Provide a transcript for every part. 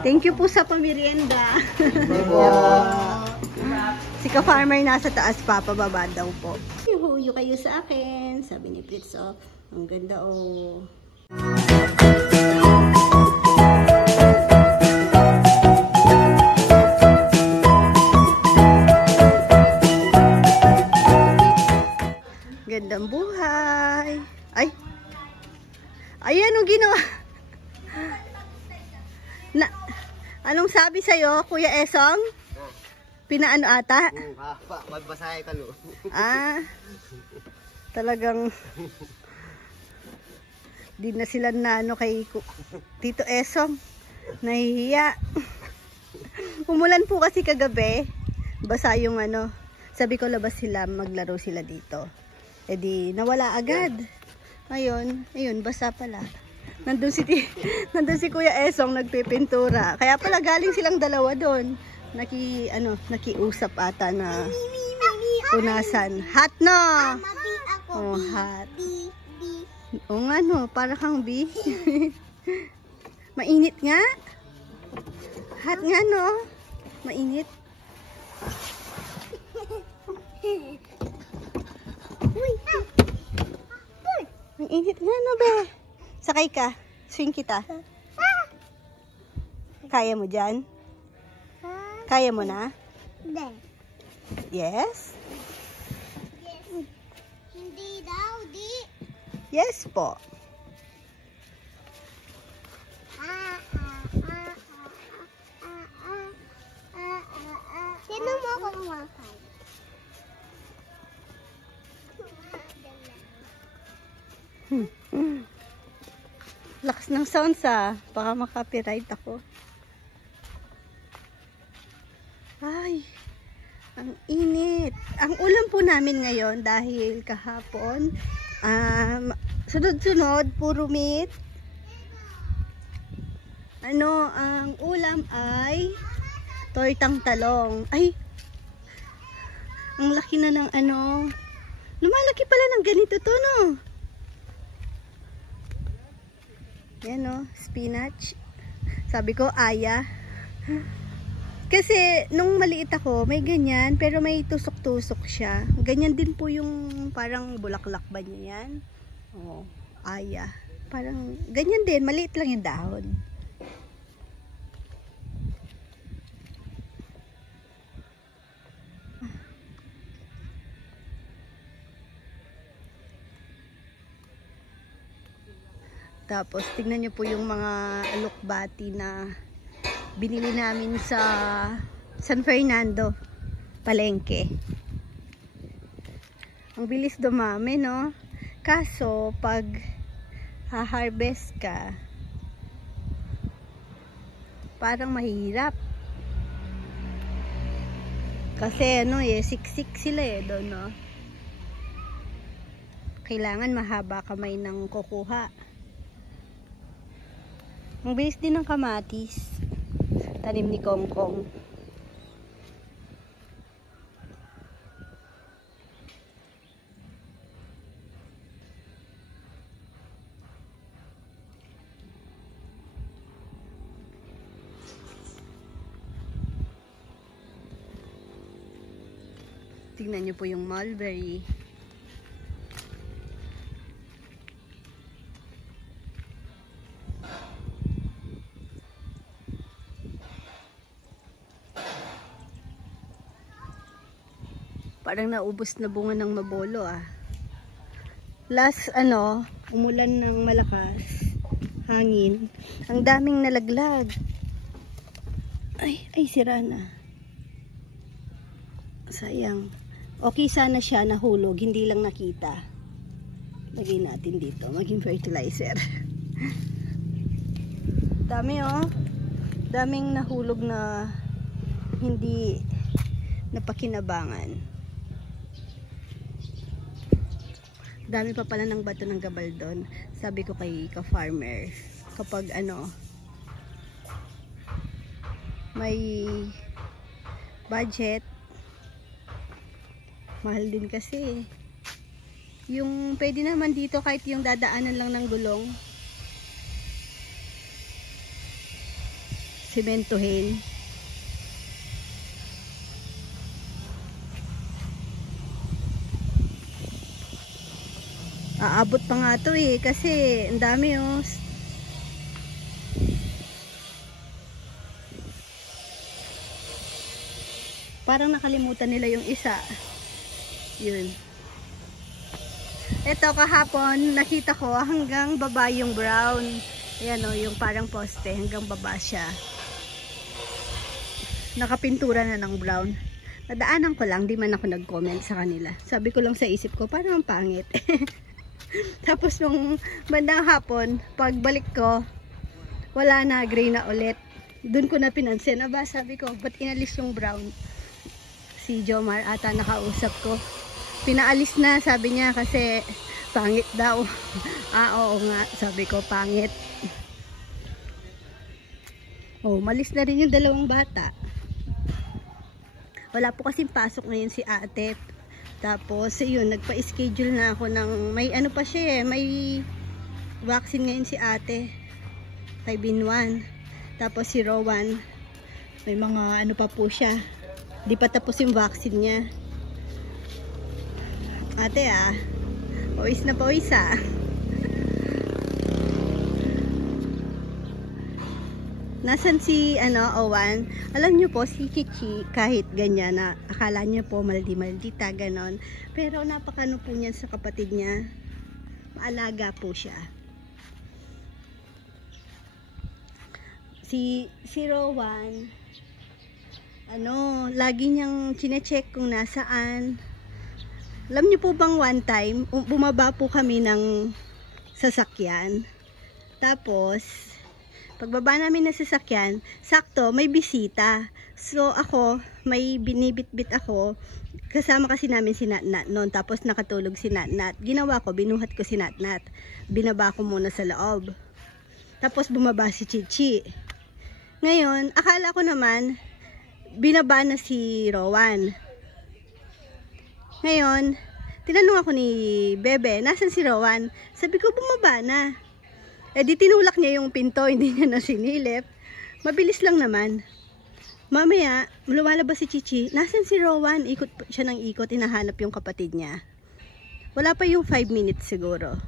Thank you po sa pamirienda. Si ka-farmer nasa taas, papababa daw po. Huyo kayo sa akin, sabi ni Fritz. Oh, ang ganda oh. Gandang buhay. Ay. Ayan ang ginawa. Anong sabi sa'yo, Kuya Esong? Pinaano ata? Magbasahe ka no. Talagang di na sila naano kay Tito Esong. Nahihiya. Umulan po kasi kagabi. Basa yung ano. Sabi ko labas sila, maglaro sila dito. E di nawala agad. Ayun, basa pala. Nandun si Kuya Esong nagpipintura. Kaya pala galing silang dalawa doon. Nakiusap ata na punasan. Hot no? Oh, hot. O nga no, para kang bee. Mainit nga. Hot nga no? Mainit. Mainit nga no be. Sakay ka. Swing kita. Kaya mo dyan? Kaya mo na? Yes? Hindi daw, di. Yes po. Sino mo ako kumakay? Lakas ng sounds baka makapiright ako. Ay, ang init. Ang ulam po namin ngayon dahil kahapon sunod-sunod puro meat. Ang ulam ay tortang talong. Ay, ang laki na ng lumalaki pala ng ganito to no. Yan o, spinach. Sabi ko, aya. Kasi, nung maliit ako, may ganyan, pero may tusok-tusok siya. Ganyan din po yung parang bulaklak ba niya yan? Oo, aya. Parang, ganyan din, maliit lang yung dahon. Tapos, tignan nyo po yung mga alokbati na binili namin sa San Fernando, palengke. Ang bilis dumami, no? Kaso, pag ha-harvest ka, parang mahirap. Kasi, siksik sila doon, no? Kailangan mahaba kamay ng kukuha. Ang bilis din ng kamatis. Tanim ni Kongkong. Tingnan niyo po yung mulberry. Parang naubos na bunga ng mabolo Last umulan ng malakas. Hangin. Ang daming nalaglag. Ay, sira na. Sayang. Okay sana siya nahulog, hindi lang nakita. Lagay natin dito, maging fertilizer. Dami daming nahulog na hindi napakinabangan. Dami pa pala ng bato ng gabaldon. Sabi ko kay ka-farmer, kapag may budget, mahal din kasi. Yung pwede naman dito kahit yung dadaanan lang ng gulong. sementuhin. Aabot pa nga to eh, kasi ang dami oh. Parang nakalimutan nila yung isa. Yun. Ito kahapon, nakita ko hanggang baba yung brown. Ayan o, yung parang poste, hanggang baba siya. Nakapintura na ng brown. Nadaanan ko lang, di man ako nag-comment sa kanila. Sabi ko lang sa isip ko, parang ang pangit. Tapos nung bandang hapon, pagbalik ko, wala na, gray na ulit. Doon ko na pinansin. Aba, sabi ko, ba't inalis yung brown? Si Jomar ata nakausap ko. Pinaalis na, sabi niya, kasi pangit daw. Oo nga, sabi ko, pangit. Oh, malis na rin yung dalawang bata. Wala po kasing pasok ngayon si ate. Tapos, yun, nagpa-schedule na ako ng, may ano pa siya eh, may vaccine ngayon si ate. Kay Binwan. Tapos si Rowan, may mga ano pa po siya. Di pa tapos yung vaccine niya. Ate pawis na pawis Nasaan si Owan? Alam niyo po si Chichi, kahit ganyan na akala niyo po maldi-maldita ganon, pero napakano po niyan sa kapatid niya. Maalaga po siya. Si Rowan, lagi niyang chine-check kung nasaan. Alam niyo po bang one time, bumaba po kami ng sasakyan. Tapos, pagbaba namin ng sasakyan, sakto, may bisita. So, ako, may binibit-bit ako. Kasama kasi namin si Natnat noon. Tapos, nakatulog si Natnat. Ginawa ko, binuhat ko si Natnat. Binaba ko muna sa loob. Tapos, bumaba si Chichi. Ngayon, akala ko naman, binaba na si Rowan. Ngayon, tinanong ako ni Bebe, nasan si Rowan? Sabi ko, bumaba na. Di tinulak niya yung pinto, hindi niya na sinilip. Mabilis lang naman. Mamaya, lumalabas si Chichi, nasan si Rowan? Ikot siya ng ikot, hinahanap yung kapatid niya. Wala pa yung 5 minutes siguro.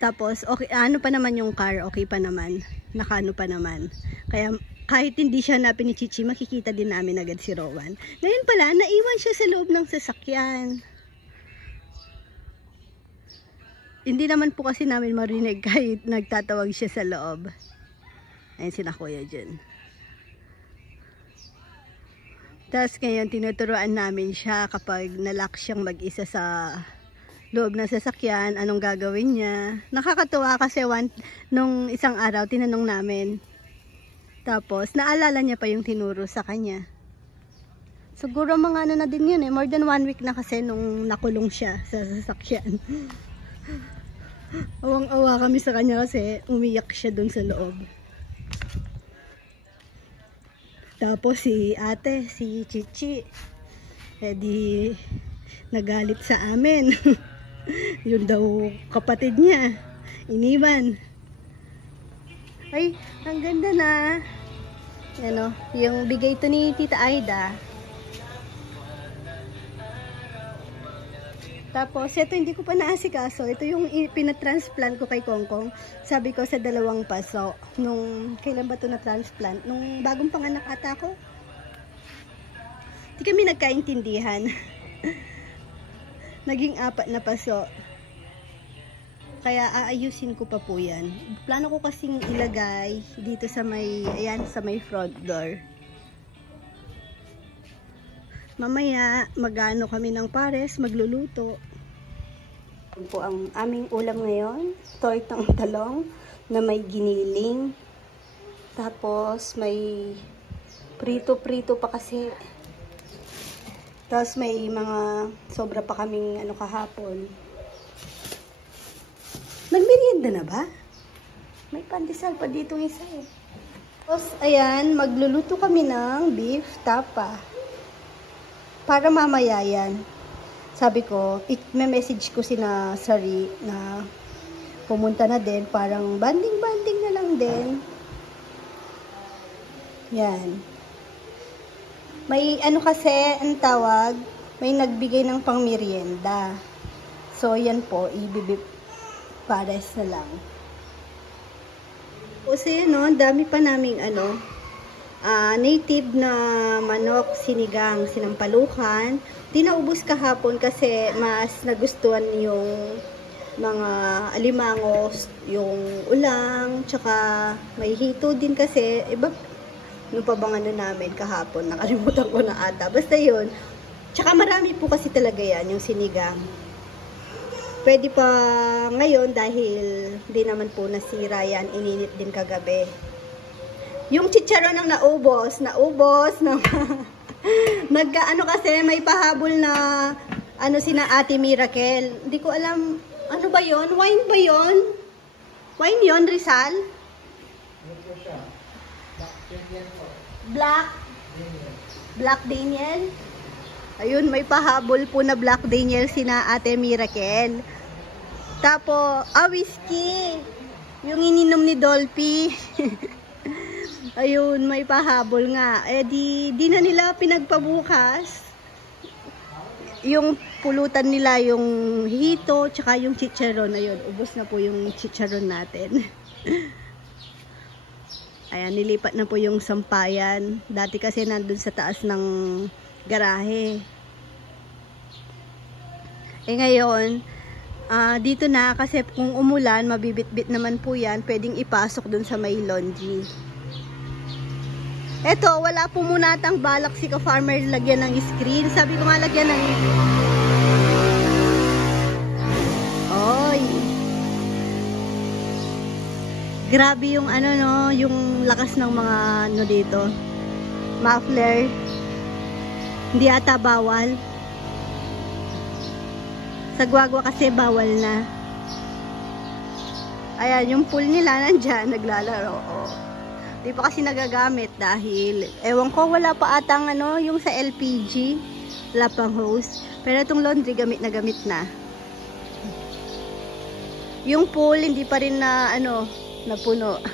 Tapos, okay, ano pa naman yung car, okay pa naman. Nakano pa naman. Kaya, kahit hindi siya hanapin ni Chichi, makikita din namin agad si Rowan. Ngayon pala, naiwan siya sa loob ng sasakyan. Hindi naman po kasi namin marinig kahit nagtatawag siya sa loob. Ayun sina kuya dyan. Tapos ngayon, tinuturuan namin siya kapag nalock siyang mag-isa sa loob ng sasakyan, anong gagawin niya. Nakakatuwa kasi nung isang araw, tinanong namin. Tapos, naalala niya pa yung tinuro sa kanya. Siguro mga ano na din yun eh. More than 1 week na kasi nung nakulong siya sa sasakyan. Awang-awa kami sa kanya kasi umiyak siya dun sa loob. Tapos si ate, si Chichi, di nagalit sa amin. Yun daw kapatid niya. Iniwan. Ay, ang ganda na. Yung bigay to ni Tita Aida. Tapos, ito hindi ko pa naasikaso. Ito yung pinatransplant ko kay Kongkong. Sabi ko sa 2 paso. Kailan ba ito na-transplant? Nung bagong panganak ata ko. Hindi kami nagkaintindihan. Naging 4 na paso. Kaya aayusin ko pa po yan. Plano ko kasing ilagay dito sa sa may front door. Mamaya, magano kami ng pares, magluluto. Ito po ang aming ulam ngayon. Tortang talong na may giniling. Tapos, may prito-prito pa kasi. Tapos, may mga sobra pa kaming kahapon. Nagmerienda na ba? May pandesal pa dito isa eh. Tapos, ayan, magluluto kami ng beef tapa. Para mamaya yan. Sabi ko, i-message ko sina Sari na pumunta na din. Parang banding-banding na lang din. Yan. May ano kasi, ang tawag, may nagbigay ng pangmerienda. So, yan po, ibibip pares na lang. Kasi, no, dami pa naming, native na manok, sinigang, sinampalukan. Di naubos kahapon kasi mas nagustuhan yung mga alimangos, yung ulang, tsaka may hito din kasi, iba, ano pa bang ano namin kahapon, nakalimutan ko na ata. Basta yun. Tsaka marami po kasi talaga yan, yung sinigang. Pwede pa ngayon dahil di naman po nasira yan, ininit din kagabi. Yung chicharon ang naubos na nagkaano kasi may pahabol na sina Ate Miracle. Hindi ko alam, ano ba yon? Wine ba yon? Wine yon, Rizal? Black Daniel. Ayun, may pahabol po na Black Daniel sina Ate Miracle. Tapos, whiskey. Yung ininom ni Dolphy. Ayun, may pahabol nga. Di na nila pinagpabukas. Yung pulutan nila, yung hito, tsaka yung chicharon. Ayun, ubos na po yung chicharon natin. Ayan, nilipat na po yung sampayan. Dati kasi nandun sa taas ng garahe. Ngayon, dito na kasi kung umulan, mabibit-bit naman po yan. Pwedeng ipasok dun sa may laundry. Eto, wala po muna atang balak si ka-farmer lagyan ng screen. Sabi ko nga lagyan ng... Oy! Grabe yung yung lakas ng mga dito. Muffler. Hindi ata bawal. Sa Guagua kasi bawal na. Ayan, yung pool nila nandyan, naglalaro. Di pa kasi nagagamit dahil, ewan ko, wala pa atang yung sa LPG. Wala pang hose. Pero itong laundry, gamit na. Yung pool, hindi pa rin na, napuno.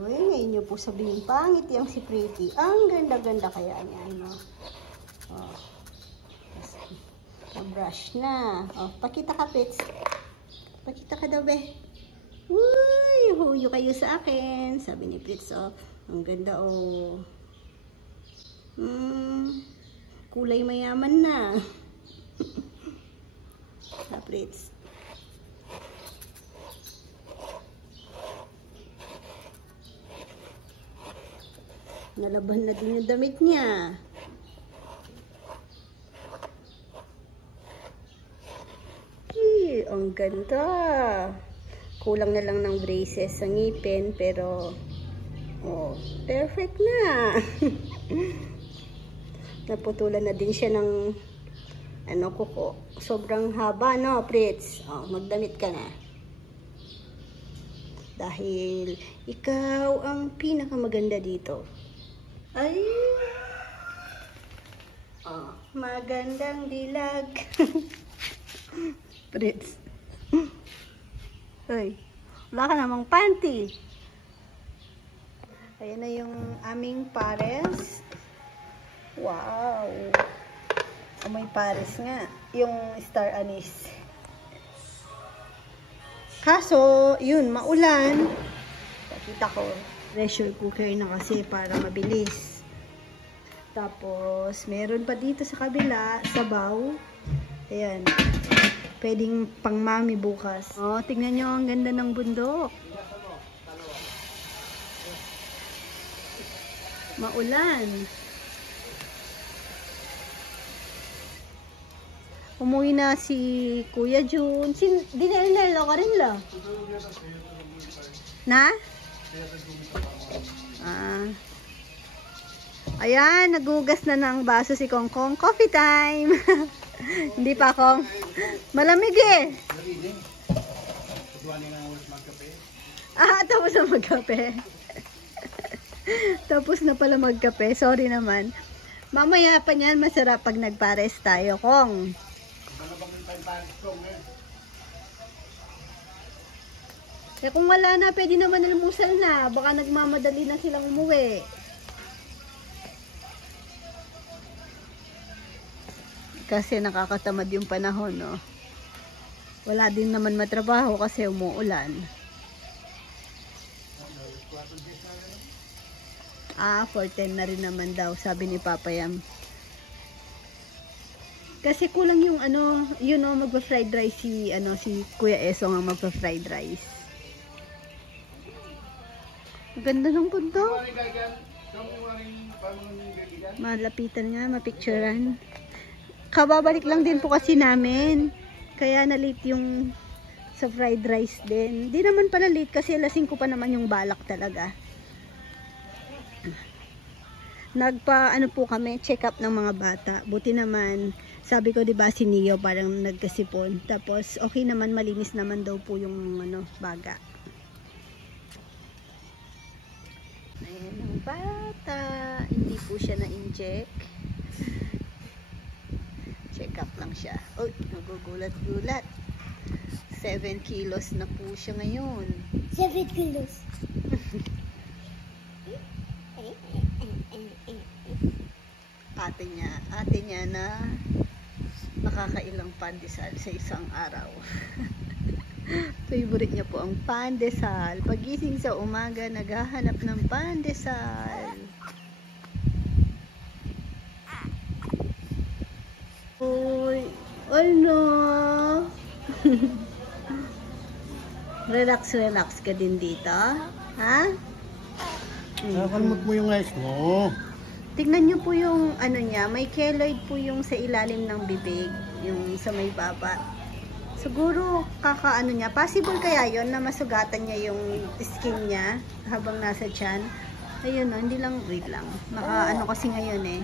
Ngayon nyo po sabihin, pangit yung si Pretty. Ang ganda-ganda kaya niya, Oh. Brush na. Oh, pakita ka, Pets. Pakita ka daw, be. Uy, huyo kayo sa akin. Sabi ni Pets, oh. Ang ganda, oh. Kulay mayaman na. Pets. Nalaban na din yung damit niya. Ang ganda. Kulang na lang ng braces sa ngipin, pero perfect na. Naputulan na din siya ng kuko. Sobrang haba, no, Pritz? Magdamit ka na. Dahil ikaw ang pinakamaganda dito. Ay! Magandang dilag. Pritz. Hoy, wala ka namang panty. Ayan na yung aming pares. Wow! May pares nga. Yung star anise. Kaso, yun, maulan. Pakita ko, pressure cooker na kasi para mabilis. Tapos, meron pa dito sa kabila, sabaw. Ayan. Pwedeng pang mami bukas. Tingnan nyo, ang ganda ng bundok. Maulan. Umuwi na si Kuya Jun. Dinelnelo ka rin la? Na? Ayan, nagugas na ng baso si Kongkong. Coffee time! Hindi pa, Kong. Malamig eh. Tapos na magkape. Tapos na pala magkape. Sorry naman. Mamaya pa niyan, masarap pag nagpares tayo, Kong. Eh kung wala na, pwede naman almusal na. Baka nagmamadali na silang umuwi. Kasi nakakatamad yung panahon, no? Wala din naman matrabaho kasi umuulan. 4:10 na rin naman daw, sabi ni Papa Yam. Kasi kulang yung ano, yun o, magpa-fried rice si Kuya Esong ang magpa-fried rice. Ang ganda ng bundok. Malapitan nga, mapicturean. Kababalik lang din po kasi namin. Kaya na-late yung sa fried rice din. Di naman pala late kasi alas 5 pa naman yung balak talaga. Ano po kami, check up ng mga bata. Buti naman, sabi ko 'di ba si Neo parang nagkasipon. Tapos okay naman, malinis naman daw po yung baga. Ayan ang bata. Hindi po siya na-inject. Check up lang siya. Uy, nagugulat-gulat. 7 kilos na po siya ngayon. 7 kilos. Ate niya na nakakailang pandesal sa isang araw. Favorite niya po ang pandesal. Pagising sa umaga, naghahanap ng pandesal. Uy, ano? Relax ka din dito. Ha? Nakakalmot mo yung eyes mo. Tignan nyo po yung ano niya, may keloid po yung sa ilalim ng bibig, yung sa may baba. Siguro kakaano niya, possible kaya yon na masugatan niya yung skin niya habang nasa tiyan. Ayun no, hindi lang, wait lang. Naka ano kasi ngayon eh.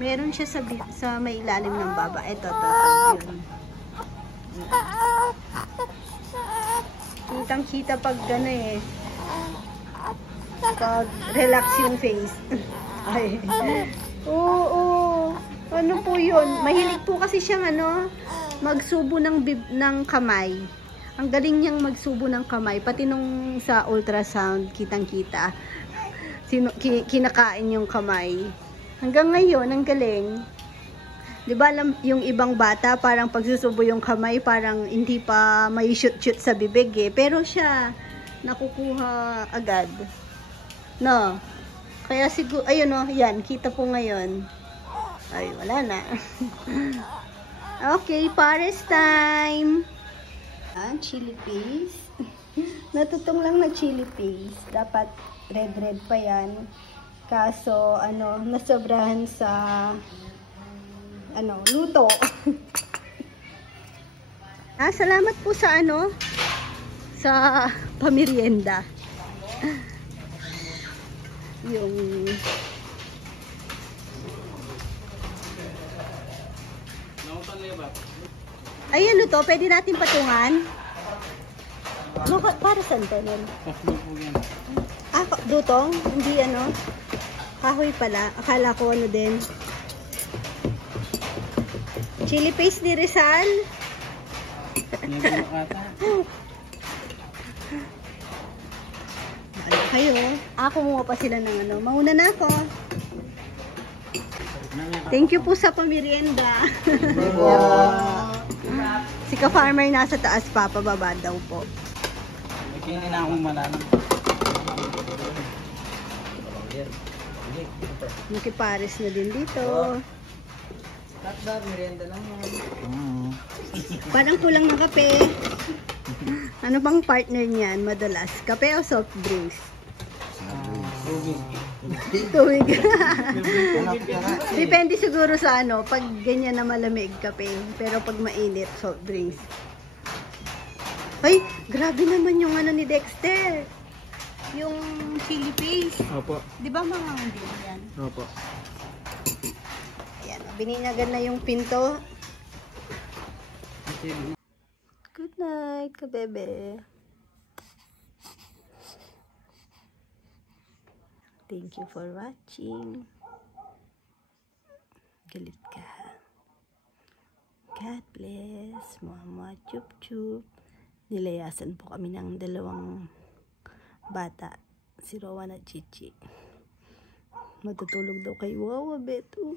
Meron siya sa may ilalim ng baba. Ito, yun. Kitang-kita pag gano eh. Pag relax yung face. Ay. Oo. Ano po yun? Mahilig po kasi siyang magsubo ng kamay. Ang galing niyang magsubo ng kamay. Pati nung sa ultrasound, kitang-kita. Kinakain yung kamay. Hanggang ngayon, ang galing. Di ba alam, yung ibang bata, parang pagsusubo yung kamay, parang hindi pa may shoot-shoot sa bibig eh. Pero siya, nakukuha agad. No? Kaya siguro, ayun o, yan, kita po ngayon. Ay, wala na. Okay, pares time. Chili paste. Natutong lang na chili paste. Dapat red pa yan. Kaso, nasobrahan sa, luto. Salamat po sa, sa pamirienda. Yung ay ano to, pwede natin patungan. Para saan to nun? Dutong? Hindi kahoy pala. Akala ko din. Chili paste ni Rizal. Ano kayo? Kumuha pa sila ng mauna na ako. Thank you po sa pamirienda. Si ka-farmer nasa taas pa, pababa daw po. Kini na akong malaman. Nakipares na din dito. Tatda, merienda lang yan. Parang kulang ng kape. Ano bang partner niyan madalas? Kape o soft drinks? Tubig. Depende siguro sa pag ganyan na malamig kape. Pero pag mainit, soft drinks. Ay, grabe naman yung ni Dexter. Yung chili paste. Opo. Di ba mga hindi yan? Opo. Ayan, bininyagan na yung pinto. Good night, kabebe. Thank you for watching. Galit ka. God bless. Mama, chup chup. Nilayasan po kami ng dalawang bata. Si Rowan at Chichi. Matutulog daw kay Wawa, Beto.